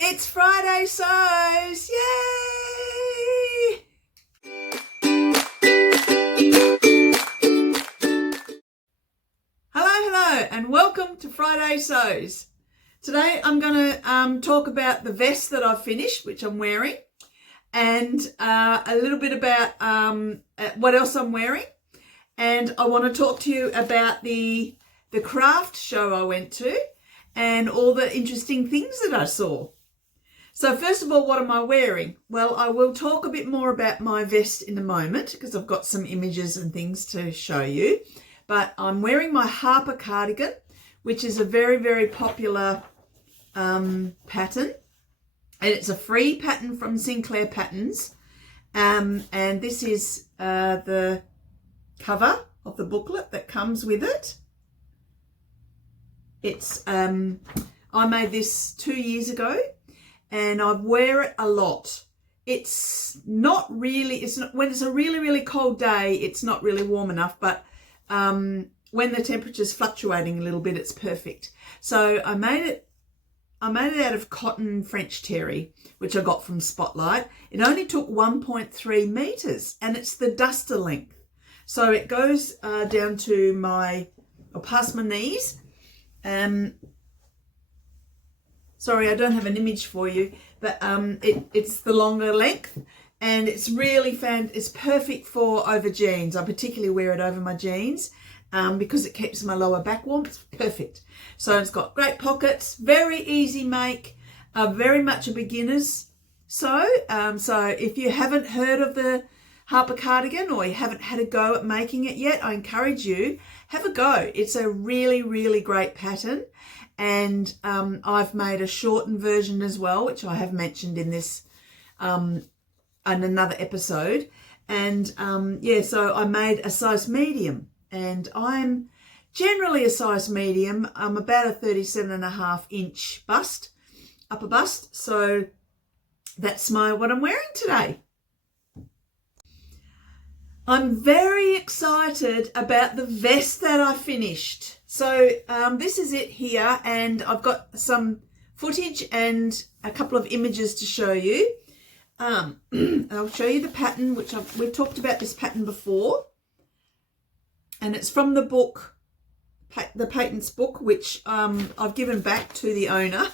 It's Friday Sews! Yay! Hello, and welcome to Friday Sews. Today I'm going to talk about the vest that I've finished, which I'm wearing, and a little bit about what else I'm wearing. And I want to talk to you about the craft show I went to and all the interesting things that I saw. So first of all, what am I wearing? Well, I will talk a bit more about my vest in a moment because I've got some images and things to show you. But I'm wearing my Harper cardigan, which is a very, very popular pattern. And it's a free pattern from SInclair Patterns. And this is the cover of the booklet that comes with it. It's I made this 2 years ago. And I wear it a lot. It's not really, when it's a really, really cold day, it's not really warm enough, but when the temperature's fluctuating a little bit, it's perfect. So I made it out of cotton French terry, which I got from Spotlight. It only took 1.3 meters and it's the duster length. So it goes down to past my knees. Sorry, I don't have an image for you, but it's the longer length, and it's really it's perfect for over jeans. I particularly wear it over my jeans because it keeps my lower back warm. It's perfect. So it's got great pockets, very easy make, very much a beginner's sew. So if you haven't heard of the Harper cardigan or you haven't had a go at making it yet, I encourage you, have a go. It's a really, really great pattern. And I've made a shortened version as well, which I have mentioned in this in another episode. And so I made a size medium, and I'm generally a size medium. I'm about a 37.5-inch bust, upper bust. So that's what I'm wearing today. I'm very excited about the vest that I finished. So this is it here, and I've got some footage and a couple of images to show you. I'll show you the pattern, which we've talked about this pattern before, and it's from the book, the Patents book, which I've given back to the owner.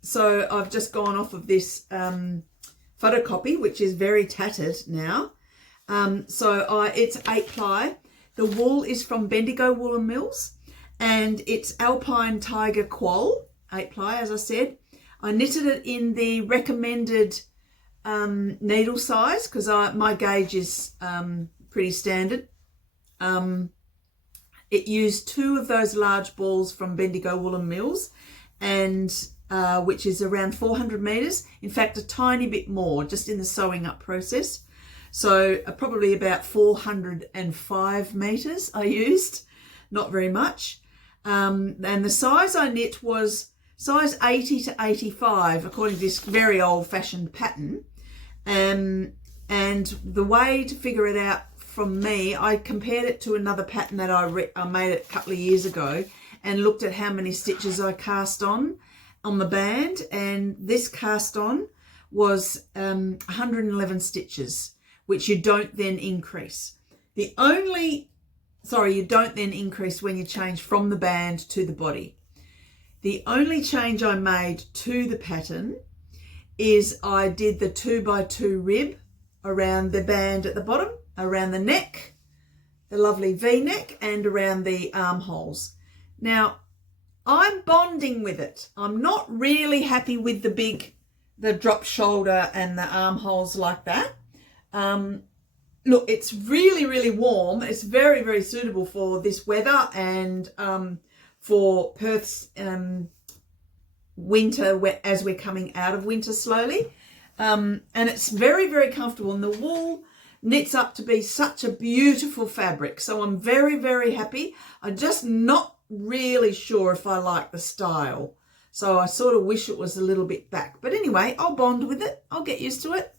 So I've just gone off of this photocopy, which is very tattered now. It's 8-ply. The wool is from Bendigo Woolen Mills, and it's Alpine Tiger Quoll, 8-ply, as I said. I knitted it in the recommended needle size because my gauge is pretty standard. It used 2 of those large balls from Bendigo Woolen Mills, and which is around 400 meters. In fact, a tiny bit more just in the sewing up process. So probably about 405 meters I used, not very much. And the size I knit was size 80 to 85, according to this very old-fashioned pattern. And the way to figure it out from me, I compared it to another pattern that I made a couple of years ago and looked at how many stitches I cast on the band. And this cast on was 111 stitches. Which you don't then increase. You don't then increase when you change from the band to the body. The only change I made to the pattern is I did the 2x2 rib around the band at the bottom, around the neck, the lovely V-neck, and around the armholes. Now, I'm bonding with it. I'm not really happy with the drop shoulder and the armholes like that. Look, it's really, really warm. It's very, very suitable for this weather and for Perth's winter as we're coming out of winter slowly. And it's very, very comfortable. And the wool knits up to be such a beautiful fabric. So I'm very, very happy. I'm just not really sure if I like the style. So I sort of wish it was a little bit back. But anyway, I'll bond with it. I'll get used to it.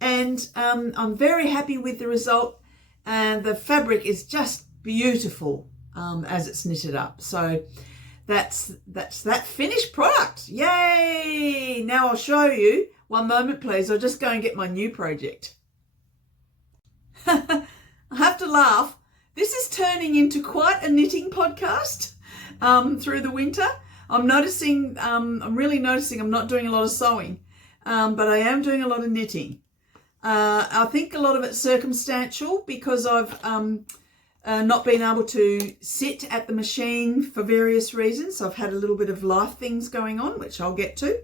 And I'm very happy with the result, and the fabric is just beautiful as it's knitted up. So that's that finished product. Yay! Okay, now I'll show you. One moment, please. I'll just go and get my new project. I have to laugh. This is turning into quite a knitting podcast through the winter. I'm really noticing I'm not doing a lot of sewing, but I am doing a lot of knitting. I think a lot of it's circumstantial because I've not been able to sit at the machine for various reasons. I've had a little bit of life things going on, which I'll get to.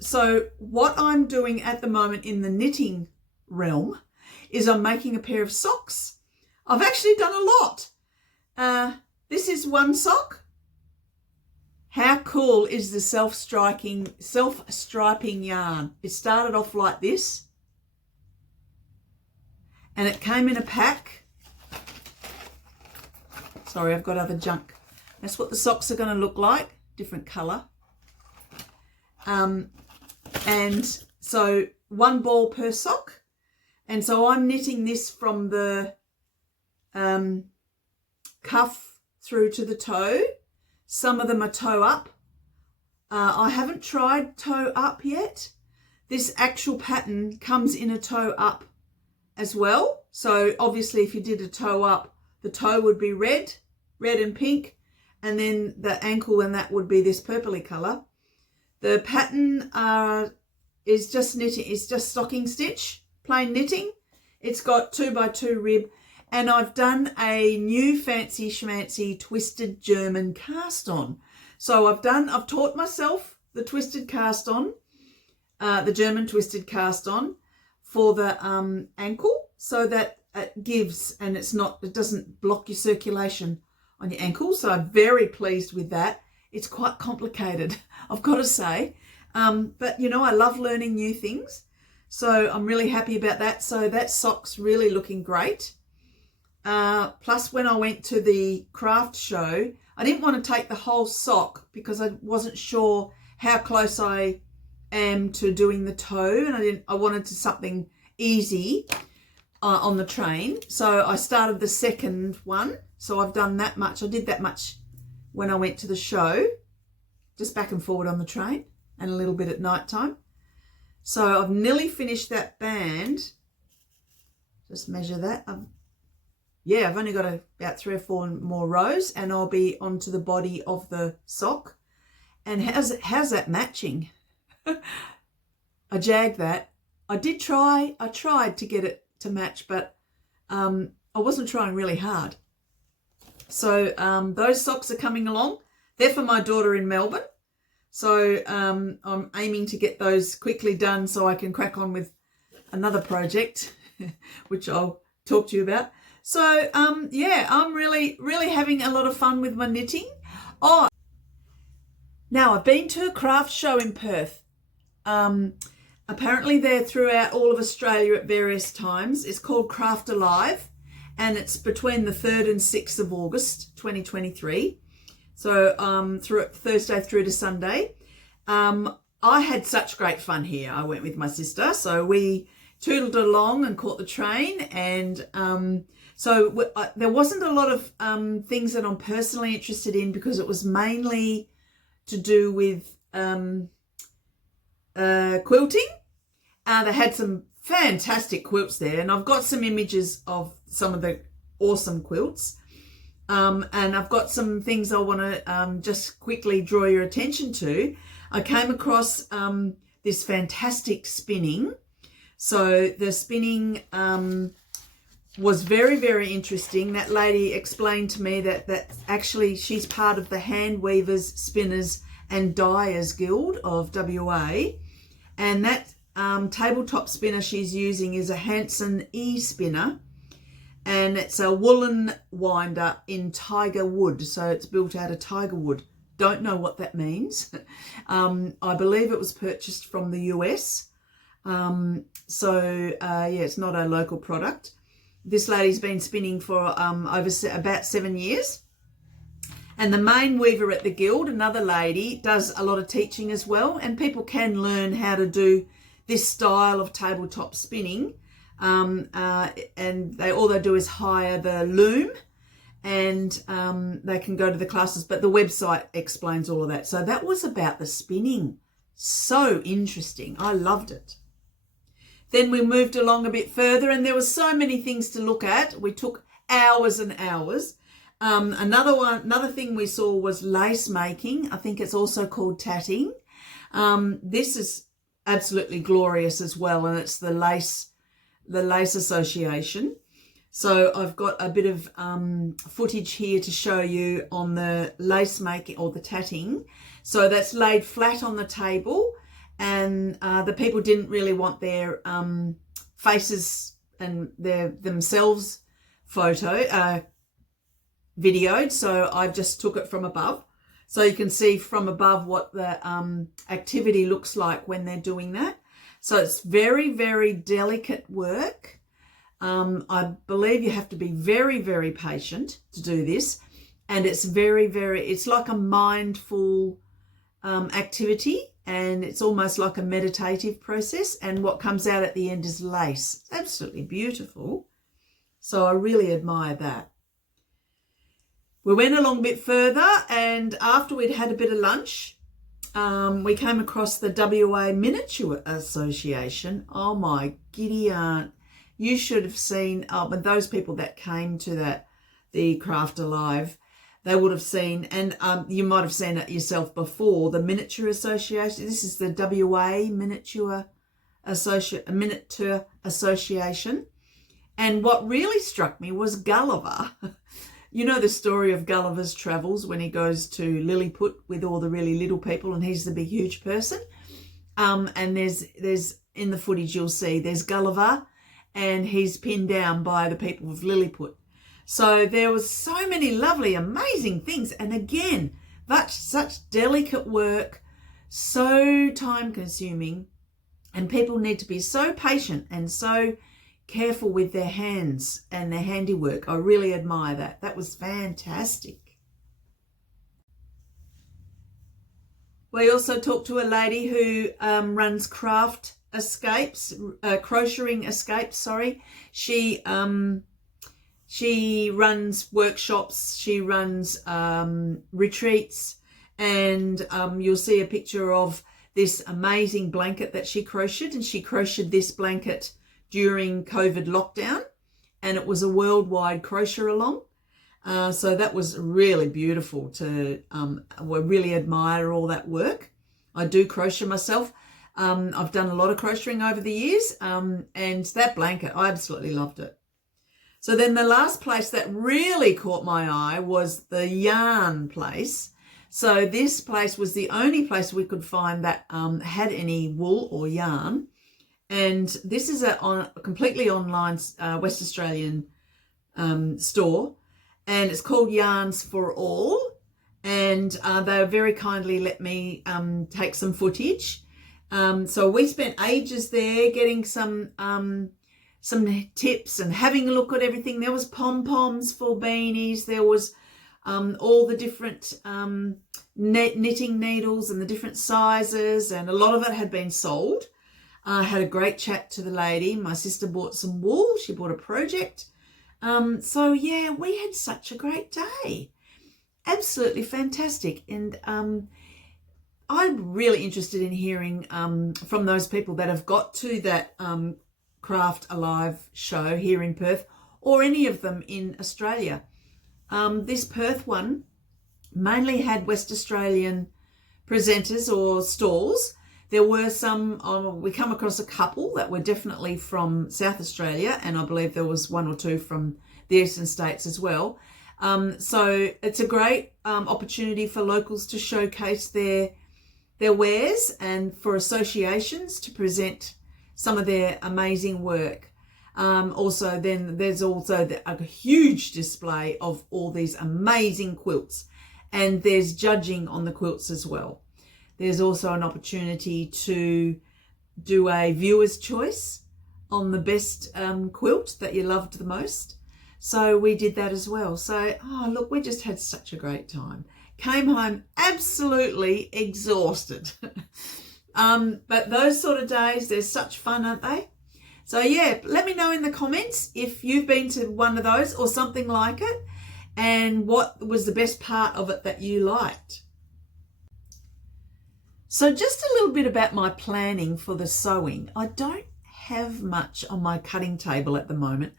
So what I'm doing at the moment in the knitting realm is I'm making a pair of socks. I've actually done a lot. This is one sock. How cool is the self-striping yarn? It started off like this, and it came in a pack. Sorry, I've got other junk. That's what the socks are going to look like, different colour. And so one ball per sock. And so I'm knitting this from the cuff through to the toe. Some of them are toe up. I haven't tried toe up yet. This actual pattern comes in a toe up as well. So obviously if you did a toe up, the toe would be red and pink, and then the ankle and that would be this purpley colour. The pattern is just knitting, it's just stocking stitch, plain knitting. It's got 2x2 rib, and I've done a new fancy schmancy twisted German cast on. So I've taught myself the twisted cast on, the German twisted cast on for the ankle, so that it gives and it doesn't block your circulation on your ankle. So I'm very pleased with that. It's quite complicated, I've got to say. But, you know, I love learning new things. So I'm really happy about that. So that sock's really looking great. Plus, when I went to the craft show, I didn't want to take the whole sock because I wasn't sure how close I am to doing the toe. And I wanted something easy on the train. So I started the second one. So I've done that much. I did that much when I went to the show, just back and forward on the train and a little bit at night time. So I've nearly finished that band. Just measure that. I've only got about 3 or 4 more rows, and I'll be onto the body of the sock. And how's that matching? I jagged that. I tried to get it to match, but I wasn't trying really hard. So those socks are coming along. They're for my daughter in Melbourne. So I'm aiming to get those quickly done so I can crack on with another project, which I'll talk to you about. So yeah, I'm really, really having a lot of fun with my knitting. Oh, now I've been to a craft show in Perth. Apparently they're throughout all of Australia at various times. It's called Craft Alive, and it's between the 3rd and 6th of August 2023. So through Thursday through to Sunday. I had such great fun here. I went with my sister, so we tootled along and caught the train, and so there wasn't a lot of things that I'm personally interested in because it was mainly to do with quilting. They had some fantastic quilts there, and I've got some images of some of the awesome quilts. And I've got some things I want to just quickly draw your attention to. I came across this fantastic spinning. So the spinning was very, very interesting. That lady explained to me that actually she's part of the Hand Weavers, Spinners and Dyers Guild of WA. And that tabletop spinner she's using is a Hanson E-spinner. And it's a woolen winder in tiger wood. So it's built out of tiger wood. Don't know what that means. I believe it was purchased from the US. Yeah, it's not a local product. This lady's been spinning for about 7 years. And the main weaver at the guild, another lady, does a lot of teaching as well. And people can learn how to do this style of tabletop spinning. And all they do is hire the loom, and they can go to the classes, but the website explains all of that. So that was about the spinning. So interesting. I loved it. Then we moved along a bit further and there were so many things to look at. We took hours and hours. Another thing we saw was lace making. I think it's also called tatting. This is absolutely glorious as well, and it's the Lace Association. So I've got a bit of footage here to show you on the lace making or the tatting. So that's laid flat on the table, and the people didn't really want their faces and themselves videoed, so I just took it from above. So you can see from above what the activity looks like when they're doing that. So it's very, very delicate work. I believe you have to be very, very patient to do this. And it's it's like a mindful activity, and it's almost like a meditative process. And what comes out at the end is lace. It's absolutely beautiful. So I really admire that. We went along a bit further, and after we'd had a bit of lunch, we came across the WA Miniature Association. Oh my giddy aunt. You should have seen, but those people that came to the Craft Alive, they would have seen, and you might have seen it yourself before, the Miniature Association. This is the WA Miniature Association. And what really struck me was Gulliver. You know the story of Gulliver's travels when he goes to Lilliput with all the really little people, and he's the big huge person. And there's in the footage you'll see there's Gulliver, and he's pinned down by the people of Lilliput. So there was so many lovely, amazing things, and again, such delicate work, so time consuming, and people need to be so patient and so careful with their hands and their handiwork. I really admire that. That was fantastic. We also talked to a lady who runs crocheting escapes, sorry. She runs workshops, she runs retreats, and you'll see a picture of this amazing blanket that she crocheted, and she crocheted this blanket during COVID lockdown, and it was a worldwide crochet along. So that was really beautiful to really admire all that work. I do crochet myself. I've done a lot of crocheting over the years, and that blanket, I absolutely loved it. So then the last place that really caught my eye was the yarn place. So this place was the only place we could find that had any wool or yarn. And this is a completely online West Australian store, and it's called Yarns for All. And they very kindly let me take some footage. So we spent ages there getting some tips and having a look at everything. There was pom-poms for beanies. There was all the different knitting needles and the different sizes, and a lot of it had been sold. I had a great chat to the lady. My sister bought some wool. She bought a project. So yeah, we had such a great day. Absolutely fantastic. And I'm really interested in hearing from those people that have got to that Craft Alive show here in Perth, or any of them in Australia. This Perth one mainly had West Australian presenters or stalls. There were some, we come across a couple that were definitely from South Australia, and I believe there was one or two from the eastern states as well. So it's a great opportunity for locals to showcase their wares, and for associations to present some of their amazing work. Also, then there's also a huge display of all these amazing quilts, and there's judging on the quilts as well. There's also an opportunity to do a viewer's choice on the best quilt that you loved the most. So we did that as well. So, oh, look, we just had such a great time. Came home absolutely exhausted. But those sort of days, they're such fun, aren't they? So yeah, let me know in the comments if you've been to one of those or something like it, and what was the best part of it that you liked. So just a little bit about my planning for the sewing. I don't have much on my cutting table at the moment.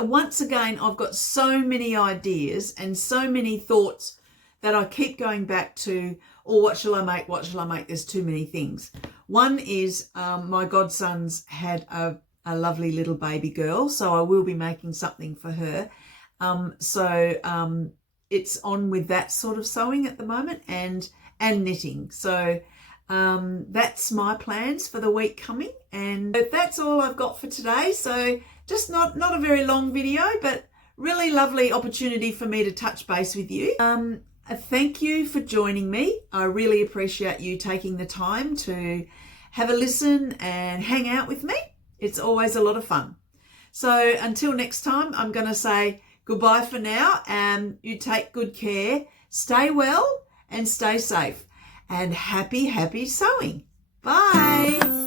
Once again, I've got so many ideas and so many thoughts that I keep going back to, or what shall I make? What shall I make? There's too many things. One is my godson's had a lovely little baby girl, so I will be making something for her. It's on with that sort of sewing at the moment and knitting. So that's my plans for the week coming, and that's all I've got for today. So just not a very long video, but really lovely opportunity for me to touch base with you. Thank you for joining me. I really appreciate you taking the time to have a listen and hang out with me. It's always a lot of fun. So until next time, I'm going to say goodbye for now, and you take good care, stay well and stay safe, and happy sewing. Bye.